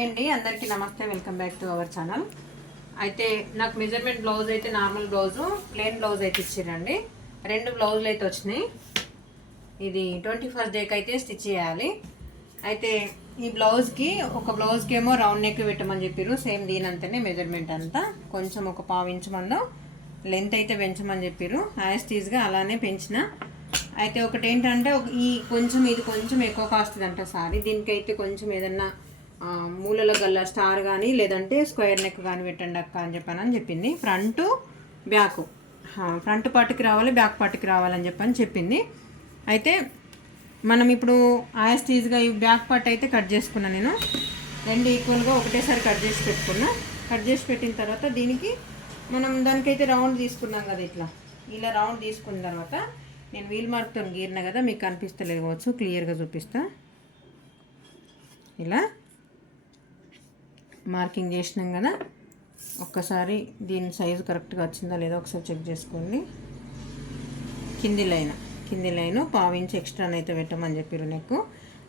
Hi అండి. అందరికీ నమస్తే. Welcome back to our channel. అయితే నాకు మెజర్మెంట్ బ్లౌజ్ అయితే నార్మల్ బ్లౌజు ప్లెయిన్ బ్లౌజ్ అయితే ఇచ్చిరండి. రెండు బ్లౌజులు అయితే వచ్చినాయి. ఇది ట్వంటీ ఫస్ట్ డేకి అయితే స్టిచ్ చేయాలి. అయితే ఈ బ్లౌజ్కి ఒక బ్లౌజ్కి ఏమో రౌండ్ నెక్ పెట్టమని చెప్పారు సేమ్ దీనంతనే మెజర్మెంట్ అంతా. కొంచెం ఒక పావు లెంత్ అయితే పెంచమని చెప్పారు యాస్టీజ్గా అలానే పెంచిన. అయితే ఒకటి ఏంటంటే ఈ కొంచెం ఇది కొంచెం ఎక్కువ కాస్తుంది అంట సారీ. దీనికైతే కొంచెం ఏదన్నా మూలలో గల్ల స్టార్ కానీ లేదంటే స్క్వేర్ నెక్ కానీ పెట్టండి అక్క అని చెప్పాను అని చెప్పింది. Front back. ఫ్రంట్ పార్ట్కి రావాలి బ్యాక్ పార్ట్కి రావాలని చెప్పని చెప్పింది. అయితే మనం ఇప్పుడు ఆయాస్టీజ్గా ఈ బ్యాక్ పార్ట్ అయితే కట్ చేసుకున్నా నేను. రెండు ఈక్వల్గా ఒకటేసారి కట్ చేసి పెట్టుకున్నా. కట్ చేసి పెట్టిన తర్వాత దీనికి మనం దానికైతే రౌండ్ తీసుకున్నాం కదా ఇట్లా. ఇలా రౌండ్ తీసుకున్న తర్వాత నేను వీల్ మార్క్తో గీరిన కదా మీకు కనిపిస్తలేదు కావచ్చు క్లియర్గా చూపిస్తా. ఇలా. మార్కింగ్ చేసినాం కదా ఒక్కసారి దీని సైజు కరెక్ట్గా వచ్చిందా లేదా ఒకసారి చెక్ చేసుకోండి. కింది లైన్ కింది లైన్ పావించి ఎక్స్ట్రా అయితే పెట్టమని చెప్పారు నెక్.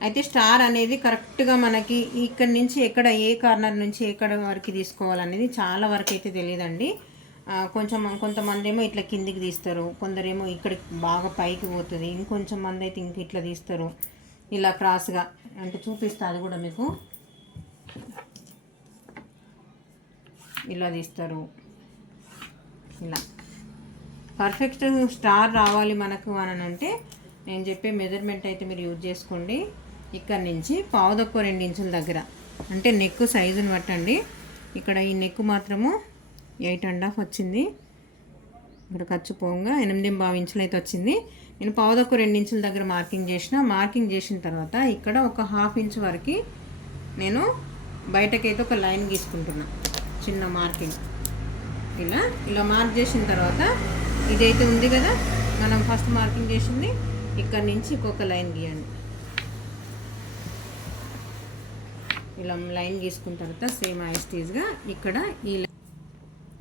అయితే స్టార్ అనేది కరెక్ట్గా మనకి ఇక్కడి నుంచి ఎక్కడ ఏ కార్నర్ నుంచి ఎక్కడ వరకు తీసుకోవాలనేది చాలా వరకు అయితే తెలియదండి. కొంచెం కొంతమంది ఏమో ఇట్లా కిందికి తీస్తారు కొందరేమో ఇక్కడికి బాగా పైకి పోతుంది ఇంకొంచెం మంది అయితే ఇంక ఇట్లా తీస్తారు. ఇలా క్రాస్గా అంటే చూపిస్తా అది కూడా మీకు. ఇలా తీస్తారు. ఇలా. పర్ఫెక్ట్ స్టార్ రావాలి మనకు అని అంటే నేను చెప్పే మెజర్మెంట్ అయితే మీరు యూజ్ చేసుకోండి. ఇక్కడ నుంచి పావుదక్కువ రెండు ఇంచుల దగ్గర. అంటే నెక్ సైజుని పట్టండి ఇక్కడ ఈ నెక్ మాత్రము ఎయిట్ అండ్ హాఫ్ వచ్చింది. ఇక్కడ ఖర్చు పోగా ఎనిమిది బావి ఇంచులు అయితే వచ్చింది. నేను పావుదక్కువ రెండు ఇంచుల దగ్గర మార్కింగ్ చేసిన. మార్కింగ్ చేసిన తర్వాత ఇక్కడ ఒక హాఫ్ ఇంచ్ వరకు నేను బయటకైతే ఒక లైన్ గీసుకుంటున్నాను చిన్న మార్కింగ్. ఇలా ఇలా మార్క్ చేసిన తర్వాత ఇదైతే ఉంది కదా మనం ఫస్ట్ మార్కింగ్ చేసింది ఇక్కడ నుంచి ఇంకొక లైన్ గీయండి. ఇలా లైన్ గీసుకున్న తర్వాత సేమ్ ఐస్టీజ్గా ఇక్కడ ఈ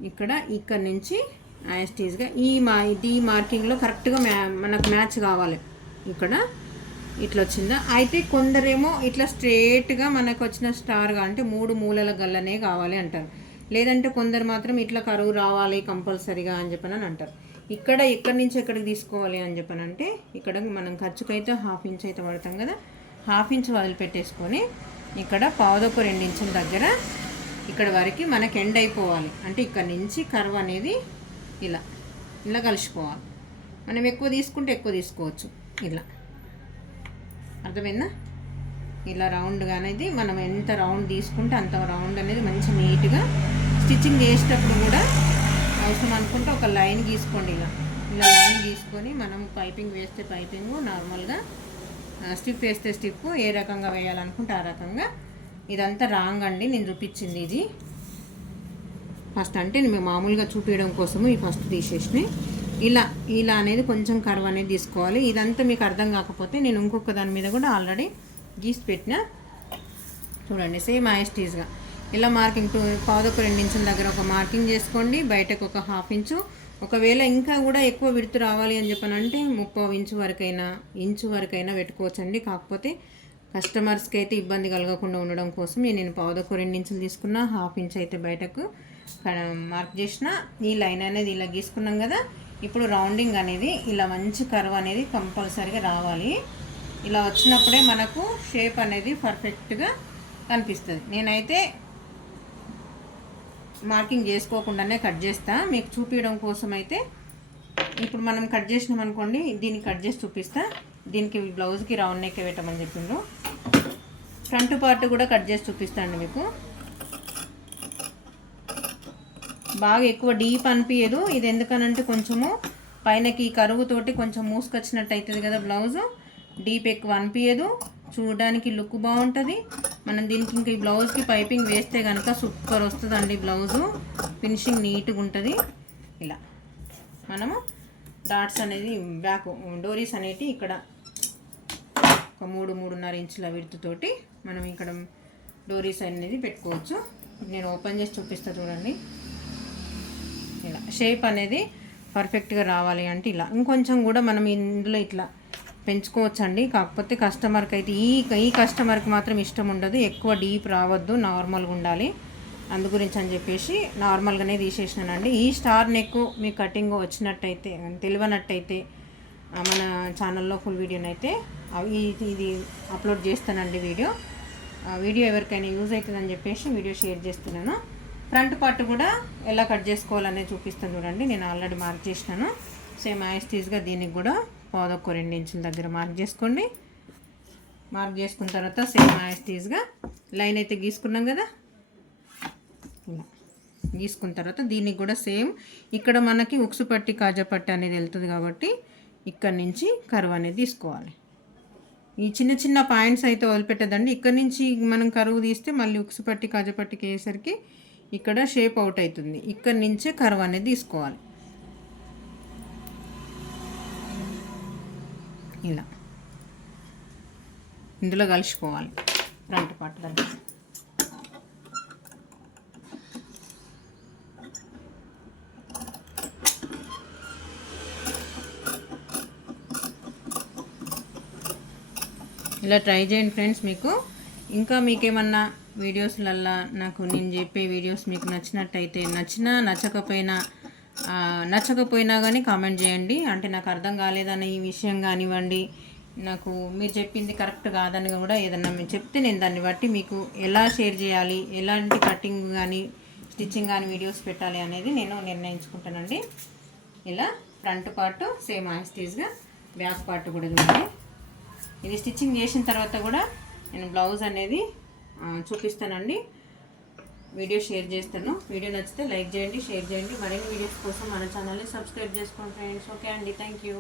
ఇక్కడ ఇక్కడ నుంచి ఐస్టీజ్గా ఈ మా ఈ మార్కింగ్లో కరెక్ట్గా మ్యా మనకు మ్యాచ్ కావాలి. ఇక్కడ ఇట్లా వచ్చిందా? అయితే కొందరేమో ఇట్లా స్ట్రేట్గా మనకు వచ్చిన స్టార్గా అంటే మూడు మూలల గల్లనే కావాలి అంటారు. లేదంటే కొందరు మాత్రం ఇట్లా కరువు రావాలి కంపల్సరీగా అని చెప్పని అంటారు. ఇక్కడ ఎక్కడి నుంచి ఎక్కడికి తీసుకోవాలి అని చెప్పని అంటే ఇక్కడ మనం ఖర్చుకైతే హాఫ్ ఇంచ్ అయితే పడతాం కదా హాఫ్ ఇంచ్ వదిలిపెట్టేసుకొని ఇక్కడ పావుదొక రెండు ఇంచుల దగ్గర ఇక్కడ వరకు మనకి ఎండ్ అయిపోవాలి. అంటే ఇక్కడ నుంచి కర్వ్ అనేది ఇలా ఇలా కలిసిపోవాలి మనం ఎక్కువ తీసుకుంటే ఎక్కువ తీసుకోవచ్చు. ఇలా. అర్థమైందా? ఇలా రౌండ్గా అనేది మనం ఎంత రౌండ్ తీసుకుంటే అంత రౌండ్ అనేది మంచి నీట్గా స్టిచ్చింగ్ చేసేటప్పుడు కూడా అవసరం అనుకుంటే ఒక లైన్ గీసుకోండి ఇలా ఇలా లైన్ గీసుకొని మనం పైపింగ్ వేస్తే పైపింగ్ నార్మల్గా స్టిప్ వేస్తే స్టిప్ ఏ రకంగా వేయాలనుకుంటే ఆ రకంగా. ఇదంతా రాంగ్ అండి నేను చూపించింది ఇది. ఫస్ట్ అంటే మేము మామూలుగా చూపించడం కోసము ఈ ఫస్ట్ తీసేసినాయి ఇలా ఇలా అనేది కొంచెం కర్వ్ అనేది తీసుకోవాలి. ఇదంతా మీకు అర్థం కాకపోతే నేను ఇంకొక దాని మీద కూడా ఆల్రెడీ గీసి పెట్టిన. చూడండి సేమ్ ఐఎస్టీస్గా ఇలా మార్కింగ్ టూ పాదొక రెండు ఇంచుల దగ్గర ఒక మార్కింగ్ చేసుకోండి బయటకు ఒక హాఫ్ ఇంచు. ఒకవేళ ఇంకా కూడా ఎక్కువ విడుతు రావాలి అని చెప్పనంటే ముప్పై ఇంచు వరకైనా ఇంచు వరకైనా పెట్టుకోవచ్చండి. కాకపోతే కస్టమర్స్కి అయితే ఇబ్బంది కలగకుండా ఉండడం కోసం నేను పాదొక రెండు ఇంచులు తీసుకున్న హాఫ్ ఇంచ్ అయితే బయటకు మార్క్ చేసిన. ఈ లైన్ అనేది ఇలా గీసుకున్నాం కదా ఇప్పుడు రౌండింగ్ అనేది ఇలా మంచి కర్వ్ అనేది కంపల్సరీగా రావాలి. ఇలా వచ్చినప్పుడే మనకు షేప్ అనేది పర్ఫెక్ట్గా కనిపిస్తుంది. నేనైతే మార్కింగ్ చేసుకోకుండానే కట్ చేస్తా. మీకు చూపించడం కోసం అయితే ఇప్పుడు మనం కట్ చేసినాం అనుకోండి దీన్ని కట్ చేసి చూపిస్తా. దీనికి బ్లౌజ్కి రౌండ్ నెక్ పెట్టమని చెప్పిండ్రు. ఫ్రంట్ పార్ట్ కూడా కట్ చేసి చూపిస్తా అండి మీకు. బాగా ఎక్కువ డీప్ అనిపించదు ఇది ఎందుకనంటే కొంచెము పైనకి ఈ కరువుతోటి కొంచెం మూసుకొచ్చినట్టు అవుతుంది కదా బ్లౌజు. డీప్ ఎక్కువ అనిపించదు చూడడానికి లుక్ బాగుంటుంది. మనం దీనికి ఇంకా ఈ బ్లౌజ్కి పైపింగ్ వేస్తే కనుక సూపర్ వస్తుందండి బ్లౌజు. ఫినిషింగ్ నీట్గా ఉంటుంది. ఇలా మనము డాట్స్ అనేది బ్యాక్ డోరీస్ అనేటి ఇక్కడ ఒక మూడు మూడున్నర ఇంచుల విడుతుతోటి మనం ఇక్కడ డోరీస్ అనేది పెట్టుకోవచ్చు. నేను ఓపెన్ చేసి చూపిస్తా చూడండి. ఇలా షేప్ అనేది పర్ఫెక్ట్గా రావాలి అంటే ఇలా. ఇంకొంచెం కూడా మనం ఇందులో ఇట్లా పెంచుకోవచ్చండి. కాకపోతే కస్టమర్కి అయితే ఈ ఈ కస్టమర్కి మాత్రం ఇష్టం ఉండదు. ఎక్కువ డీప్ రావద్దు. నార్మల్గా ఉండాలి. అందు గురించి అని చెప్పేసి నార్మల్గానే తీసేసినానండి. ఈ స్టార్ నెక్ మీ కటింగ్ వచ్చినట్టయితే తెలియనట్టయితే మన ఛానల్లో ఫుల్ వీడియోనైతే అవి ఇది అప్లోడ్ చేస్తానండి వీడియో ఆ వీడియో ఎవరికైనా యూజ్ అవుతుందని చెప్పేసి వీడియో షేర్ చేస్తున్నాను. ఫ్రంట్ పార్ట్ కూడా ఎలా కట్ చేసుకోవాలనే చూపిస్తాను చూడండి. నేను ఆల్రెడీ మార్క్ చేసినాను. సేమ్ యాస్టీస్గా దీనికి కూడా పాదొక్క రెండు ఇంచుల దగ్గర మార్క్ చేసుకోండి. మార్క్ చేసుకున్న తర్వాత సేమ్ యాస్టీస్గా లైన్ అయితే గీసుకున్నాం కదా? ఇలా గీసుకున్న తర్వాత దీనికి కూడా సేమ్ ఇక్కడ మనకి ఉక్సు పట్టి కాజా పట్టి అనేది వెళ్తుంది కాబట్టి ఇక్కడ నుంచి కరువు అనేది తీసుకోవాలి. ఈ చిన్న చిన్న పాయింట్స్ అయితే వదిలిపెట్టదండి. ఇక్కడ నుంచి మనం కరువు తీస్తే మళ్ళీ ఉక్సు పట్టి కాజా పట్టికి వేసరికి ఇక్కడ షేప్ అవుట్ అవుతుంది. ఇక్కడ నుంచే కరువు అనేది తీసుకోవాలి. ఇలా. ఇందులో కలిసిపోవాలి ఫ్రంట్ పార్ట్ ఇలా ట్రై చేయండి ఫ్రెండ్స్ మీకు. ఇంకా మీకేమన్నా వీడియోస్లల్లా నాకు నేను చెప్పే వీడియోస్ మీకు నచ్చినట్టయితే నచ్చినా నచ్చకపోయినా నచ్చకపోయినా కానీ కామెంట్ చేయండి. అంటే నాకు అర్థం కాలేదన్న ఈ విషయం కానివ్వండి నాకు మీరు చెప్పింది కరెక్ట్ కాదని కూడా ఏదన్నా మీరు చెప్తే నేను దాన్ని బట్టి మీకు ఎలా షేర్ చేయాలి ఎలాంటి కటింగ్ కానీ స్టిచ్చింగ్ కానీ వీడియోస్ పెట్టాలి అనేది నేను నిర్ణయించుకుంటానండి. ఇలా ఫ్రంట్ పార్ట్ సేమ్ యాస్టీస్గా బ్యాక్ పార్ట్ కూడా చూడండి. ఇది స్టిచ్చింగ్ చేసిన తర్వాత కూడా నేను బ్లౌజ్ అనేది చూపిస్తానండి. వీడియో షేర్ చేస్తాను. వీడియో నచ్చితే లైక్ చేయండి షేర్ చేయండి. మరిన్ని వీడియోస్ కోసం మన ఛానల్ని సబ్స్క్రైబ్ చేసుకోండి ఫ్రెండ్స్ ఓకే అండి. Thank you.